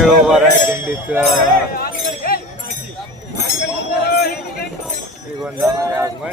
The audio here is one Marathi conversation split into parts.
उभा आहे दिंडीचं श्रीगोंदामध्ये आगमन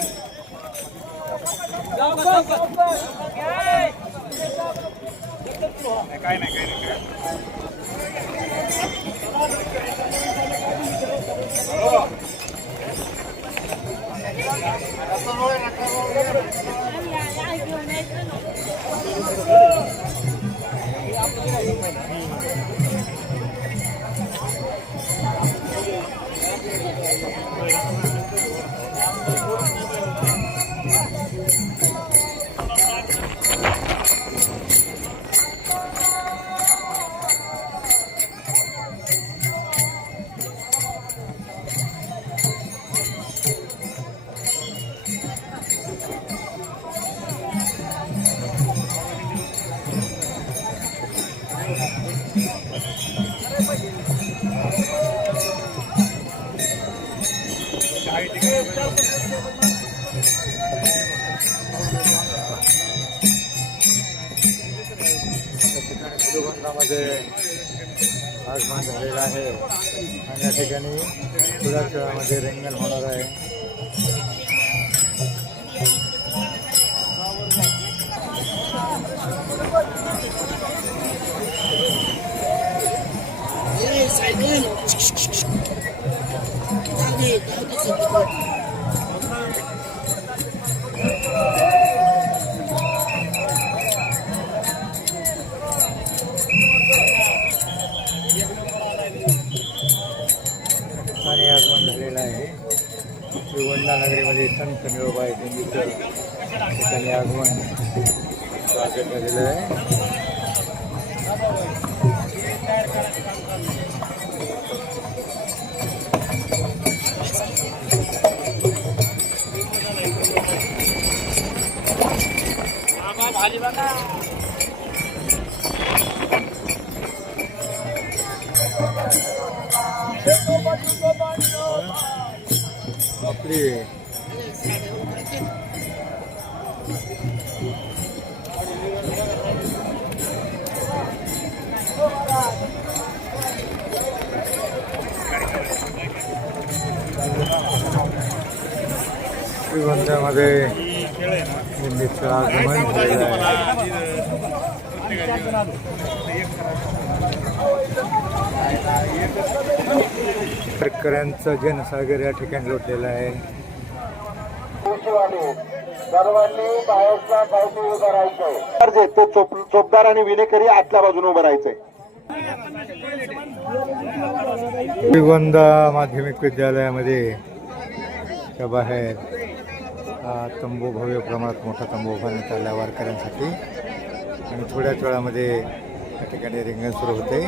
ठिकाणी आगमन झालेलं आहे. आणि या ठिकाणी थोड्याच वेळामध्ये रिंगण होणार आहे. आणि रत्नागिरीमध्ये संत निरोबाई दिंडीचं ठिकाणी आगमन स्वागत झालेलं आहे. आपली श्रीगोंद्यामध्ये दिंडीचं आगमन झालेलं आहे. शेतकऱ्यांचं जनसागर या ठिकाणी लोटलेलं आहे. सर्वांनी बाहेरच्या पावती उभं राहायचंय ते चोप चोपदार आणि विनेकरी आतल्या बाजूने उभं राहायचंय. श्रीगोंदा माध्यमिक विद्यालयामध्ये त्या बाहेर हा तंबू भव्य प्रमाणात मोठा तंबू उभारण्यात आला वारकऱ्यांसाठी. आणि थोड्याच वेळामध्ये या ठिकाणी रिंगण सुरू होते.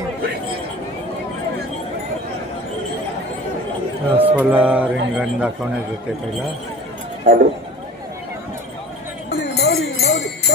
सोला रिंगण दाखवण्यात येते पहिला.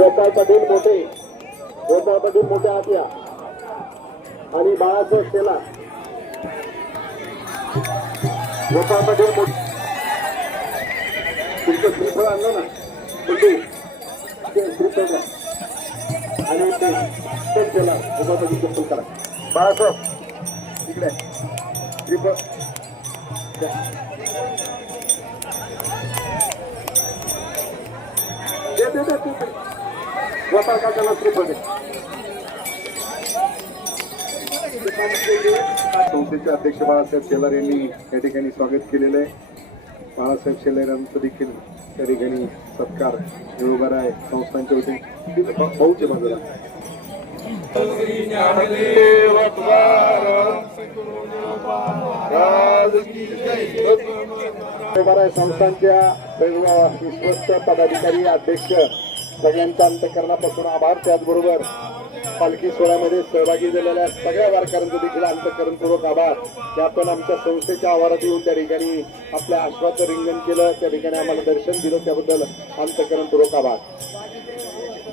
गोपाळ पाटील मोठे गोपाळ पाटील मोठ्या आत्या आणि बाळासाहेब शेला गोपाळ पाटील मोठे तुमचं श्रीफळ आणलं ना? कुठे ते श्रीफळ आणि ते ते शेला गोपाळ पाटील चप्पल करा. बाळासाहेब इकडे. श्रीफळ द्या. दे दे दे. संस्थेचे अध्यक्ष बाळासाहेब शेलार यांनी या ठिकाणी स्वागत केलेलं आहे. बाळासाहेब शेलार यांचं देखील त्या ठिकाणी सत्कार आहे संस्थांच्या वतीने. भाऊच्या बाजूला. संस्थांच्या विश्वस्त पदाधिकारी अध्यक्ष सगळ्यांच्या अंतकरणापासून आभार. त्याचबरोबर पालखी सोहळ्यामध्ये सहभागी झालेल्या सगळ्या वारकऱ्यांचं देखील अंतकरणपूर्वक आभार. की आपण आमच्या संस्थेच्या आवारात येऊन त्या ठिकाणी आपल्या आश्वाचं रिंगण केलं. त्या ठिकाणी आम्हाला दर्शन दिलं. त्याबद्दल अंतकरणपूर्वक आभार.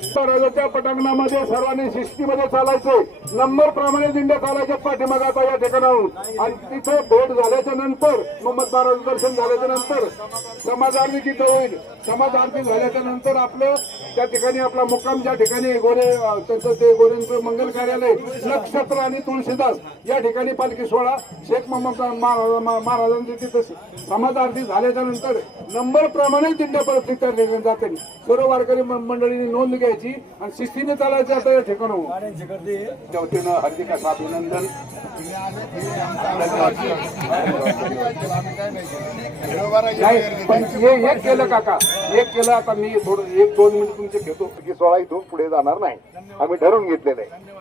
राजाच्या पटांगणामध्ये सर्वांनी शिस्तीमध्ये चालायचे. नंबर प्रमाणे दिंड्या चालायच्या पाठीमागाचा या ठिकाणाहून. आणि तिथे भेट झाल्याच्यानंतर मोहम्मद महाराज दर्शन झाल्याच्यानंतर समाज आरती तिथं होईल. समाज आरती झाल्याच्यानंतर आपलं त्या ठिकाणी आपला मुक्काम ज्या ठिकाणी गोरे त्यांचं ते गोरेंचं मंगल कार्यालय नक्षत्र आणि तुळशीदास या ठिकाणी पालखी सोहळा. शेख मोहम्मद महाराजांची तिथे समाज आरती झाल्याच्यानंतर नंबर प्रमाणे दिंड्या परत तिथे निघून जाते सर्व वारकरी म- मंडळींनी नोंद घ्यायची आणि शिस्तीने चालायचं आता या वतीनं हार्दिक असं अभिनंदन. नाही पण हे एक केलं काका. एक केलं आता मी थोडं एक दोन मिनिट तुमचे घेतो की सोळा इथून पुढे जाणार नाही. आम्ही ठरवून घेतलेलं आहे.